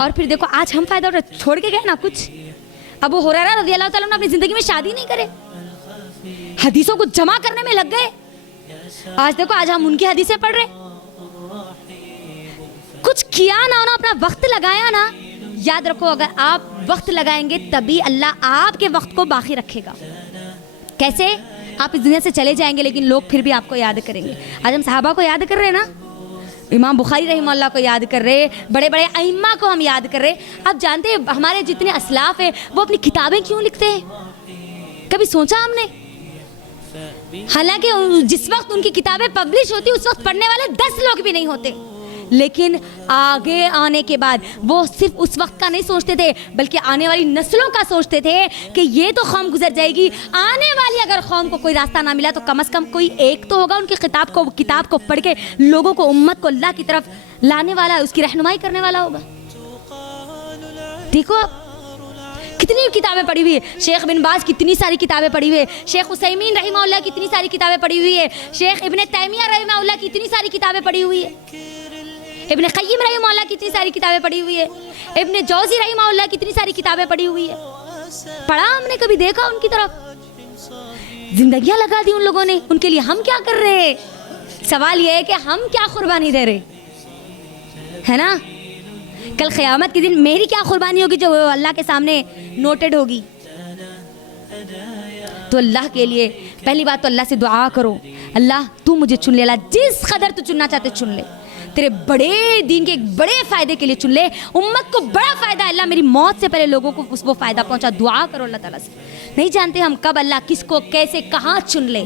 اور پھر دیکھو آج ہم فائدہ اٹھا چھوڑ کے گئے نا کچھ. ابو ہریرہ رضی اللہ تعالیٰ عنہ اپنی زندگی میں شادی نہیں کرے, حدیثوں کو جمع کرنے میں لگ گئے. آج دیکھو آج ہم ان کی حدیثیں پڑھ رہے. کچھ کیا نہ ہونا, اپنا وقت لگایا نا. یاد رکھو اگر آپ وقت لگائیں گے تبھی اللہ آپ کے وقت کو باقی رکھے گا. کیسے؟ آپ اس دنیا سے چلے جائیں گے لیکن لوگ پھر بھی آپ کو یاد کریں گے. آج ہم صحابہ کو یاد کر رہے ہیں نا, امام بخاری رحمہ اللہ کو یاد کر رہے, بڑے بڑے ائمہ کو ہم یاد کر رہے. آپ جانتے ہیں ہمارے جتنے اسلاف ہیں وہ اپنی کتابیں کیوں لکھتے ہیں؟ کبھی سوچا ہم نے؟ حالانکہ جس وقت ان کی کتابیں پبلش ہوتی اس وقت پڑھنے والے 10 لوگ بھی نہیں ہوتے, لیکن آگے آنے کے بعد وہ صرف اس وقت کا نہیں سوچتے تھے بلکہ آنے والی نسلوں کا سوچتے تھے کہ یہ تو قوم گزر جائے گی, آنے والی اگر قوم کو کوئی راستہ نہ ملا تو کم از کم کوئی ایک تو ہوگا ان کی کتاب کو پڑھ کے لوگوں کو, امت کو اللہ کی طرف لانے والا, اس کی رہنمائی کرنے والا ہوگا. دیکھو کتنی کتابیں پڑھی ہوئی ہے. شیخ بن باز کتنی ساری کتابیں پڑھی ہوئی ہے, شیخ عثیمین رحمہ اللہ کی اتنی ساری کتابیں پڑھی ہوئی ہے, شیخ ابن تیمیہ رحمہ اللہ کی اتنی ساری کتابیں پڑھی ہوئی ہے, ابن قیم رحمہ اللہ کی اتنی ساری کتابیں پڑھی ہوئی ہے, ابن جوزی رحمہ اللہ کی اتنی ساری کتابیں پڑھی ہوئی ہے. پڑھا ہم نے, کبھی دیکھا ان کی طرف؟ زندگیاں لگا دی ان لوگوں نے, ان کے لیے ہم کیا کر رہے ہیں؟ سوال یہ ہے کہ ہم کیا قربانی دے رہے ہے نا. کل قیامت کے دن میری کیا قربانی ہوگی جو اللہ کے سامنے نوٹڈ ہوگی. تو اللہ کے لیے پہلی بات تو اللہ سے دعا کرو, اللہ تو مجھے چن لے, اللہ جس قدر تو چننا چاہتے چن لے, تیرے بڑے دین کے ایک بڑے فائدے کے لیے چن لے, امت کو بڑا فائدہ ہے, اللہ میری موت سے پہلے لوگوں کو وہ فائدہ پہنچا. دعا کرو اللہ تعالیٰ سے. نہیں جانتے ہم کب اللہ کس کو کیسے کہاں چن لے,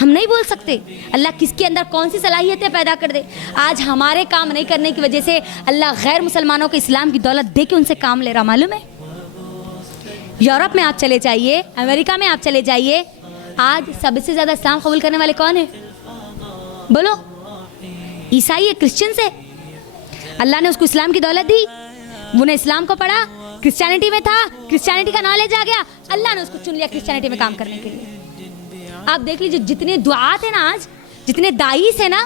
ہم نہیں بول سکتے. اللہ کس کے اندر کون سی صلاحیتیں پیدا کر دے. آج ہمارے کام نہیں کرنے کی وجہ سے اللہ غیر مسلمانوں کو اسلام کی دولت دے کے ان سے کام لے رہا. معلوم ہے, یورپ میں آپ چلے جائیے, امریکہ میں آپ چلے جائیے, آج سب سے زیادہ اسلام قبول کرنے والے کون ہیں؟ بولو. عیسائی ہے, کرسچنس ہے. اللہ نے اس کو اسلام کی دولت دی, وہ نے اسلام کو پڑھا, کرسچینٹی میں تھا, کرسچینٹی کا نالج آ گیا, اللہ نے اس کو چن لیا کرسچینٹی میں کام کرنے کے لیے. آپ دیکھ لیجیے جتنے دعات ہیں نا, آج جتنے داعیس ہیں نا,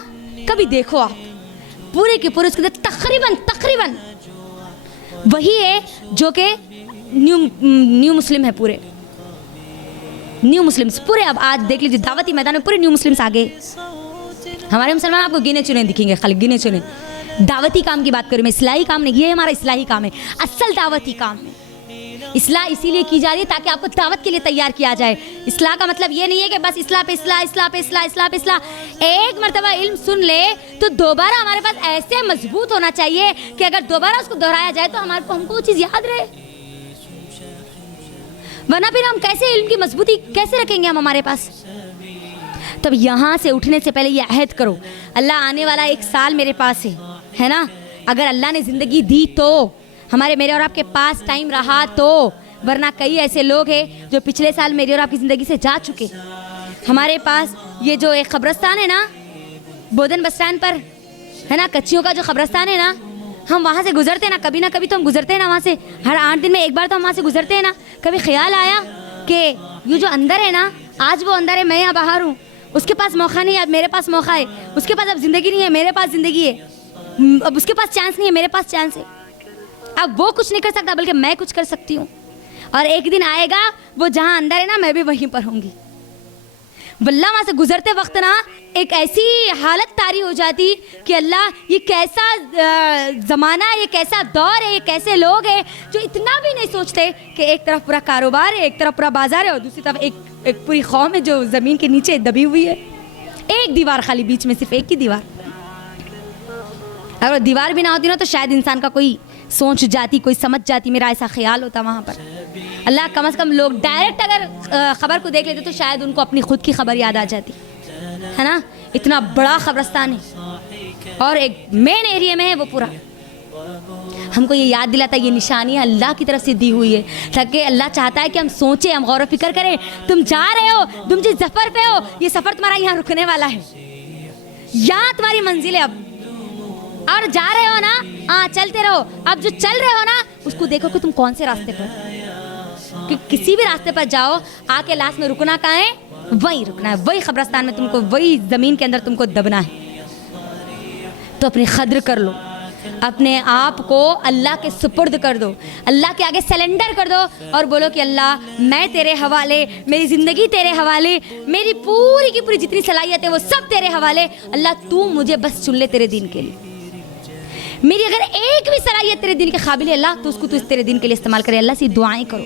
کبھی دیکھو آپ پورے کے پورے اس کے تقریباً وہی ہے جو کہ نیو مسلم ہے. پورے نیو مسلمس پورے, اب آج دیکھ لیجیے دعوتی میدان میں پورے نیو مسلمس آگے. ہمارے مسلمان آپ کو گنے چنے دکھیں گے, خالی گنے چنے. دعوتی کام کی بات کروں میں, اصلاحی کام نہیں, یہ ہمارا اصلاحی کام ہے, اصل دعوتی کام ہے. اصلاح اسی لیے کی جا رہی ہے تاکہ آپ کو دعوت کے لیے تیار کیا جائے. اصلاح کا مطلب یہ نہیں ہے کہ بس اصلاح پہ اصلاح, اصلاح پہ اصلاح, اصلاح پہ اصلاح. ایک مرتبہ علم سن لے تو دوبارہ ہمارے پاس ایسے مضبوط ہونا چاہیے کہ اگر دوبارہ اس کو دہرایا جائے تو ہم کو وہ چیز یاد رہے. ورنہ پھر ہم کیسے علم کی مضبوطی کیسے رکھیں گے ہم ہمارے پاس؟ تب یہاں سے اٹھنے سے پہلے یہ عہد کرو, اللہ آنے والا 1 سال میرے پاس ہے نا, اگر اللہ نے زندگی دی تو میرے اور آپ کے پاس ٹائم رہا تو, ورنہ کئی ایسے لوگ ہیں جو پچھلے سال میری اور آپ کی زندگی سے جا چکے. ہمارے پاس یہ جو ایک قبرستان ہے نا بودن بس اسٹینڈ پر ہے نا, کچیوں کا جو قبرستان ہے نا, ہم وہاں سے گزرتے ہیں نا, کبھی تو ہم گزرتے ہیں نا وہاں سے, ہر 8 دن میں ایک بار تو ہم وہاں سے گزرتے ہیں نا. کبھی خیال آیا کہ یہ جو اندر ہے نا, آج وہ اندر ہے, میں یہاں باہر ہوں, اس کے پاس موقع نہیں ہے, اب میرے پاس موقع ہے, اس کے پاس اب زندگی نہیں ہے, میرے پاس زندگی ہے, اب اس کے پاس چانس نہیں ہے, میرے پاس چانس ہے. اب وہ کچھ نہیں کر سکتا بلکہ میں کچھ کر سکتی ہوں, اور ایک دن آئے گا وہ جہاں اندر ہے نا میں بھی وہیں پر ہوں گی. واللہ وہاں سے گزرتے وقت نا ایک ایسی حالت طاری ہو جاتی کہ اللہ یہ کیسا زمانہ ہے, یہ کیسا دور ہے, یہ کیسے لوگ ہیں جو اتنا بھی نہیں سوچتے کہ ایک طرف پورا کاروبار ہے, ایک طرف پورا بازار ہے, اور دوسری طرف ایک پوری قوم ہے جو زمین کے نیچے دبی ہوئی ہے. ایک دیوار خالی, بیچ میں صرف ایک ہی دیوار. اگر دیوار بھی نہ ہوتی نا تو شاید انسان کا کوئی سوچ جاتی, کوئی سمجھ جاتی, میرا ایسا خیال ہوتا وہاں پر. اللہ کم از کم لوگ ڈائریکٹ اگر خبر کو دیکھ لیتے تو شاید ان کو اپنی خود کی خبر یاد آ جاتی ہے نا. اتنا بڑا قبرستان ہے اور ایک مین ایریا میں ہے وہ پورا. ہم کو یہ یاد دلاتا ہے یہ نشانیاں اللہ کی طرف سے دی ہوئی ہے, تاکہ اللہ چاہتا ہے کہ ہم سوچیں, ہم غور و فکر کریں. تم جا رہے ہو, تم جس سفر پہ ہو, یہ سفر تمہارا یہاں رکنے والا ہے, یہاں تمہاری منزل ہے اب. اور جا رہے ہو نا, ہاں چلتے رہو. اب جو چل رہے ہو نا اس کو دیکھو کہ تم کون سے راستے پر, کہ کسی بھی راستے پر جاؤ, آ کے لاسٹ میں رکنا کہاں ہے, وہیں رکنا ہے, وہی قبرستان میں تم کو, وہی زمین کے اندر تم کو دبنا ہے. تو اپنی قدر کر لو, اپنے آپ کو اللہ کے سپرد کر دو, اللہ کے آگے سلنڈر کر دو اور بولو کہ اللہ میں تیرے حوالے, میری زندگی تیرے حوالے, میری پوری کی پوری جتنی صلاحیت ہے وہ سب تیرے حوالے. اللہ تو مجھے بس چن لے تیرے دین کے لیے. میری اگر ایک بھی صلاحیت تیرے دین کے قابل ہے اللہ تو اس کو تو تیرے دین کے لیے استعمال کرے. اللہ سے دعائیں کرو.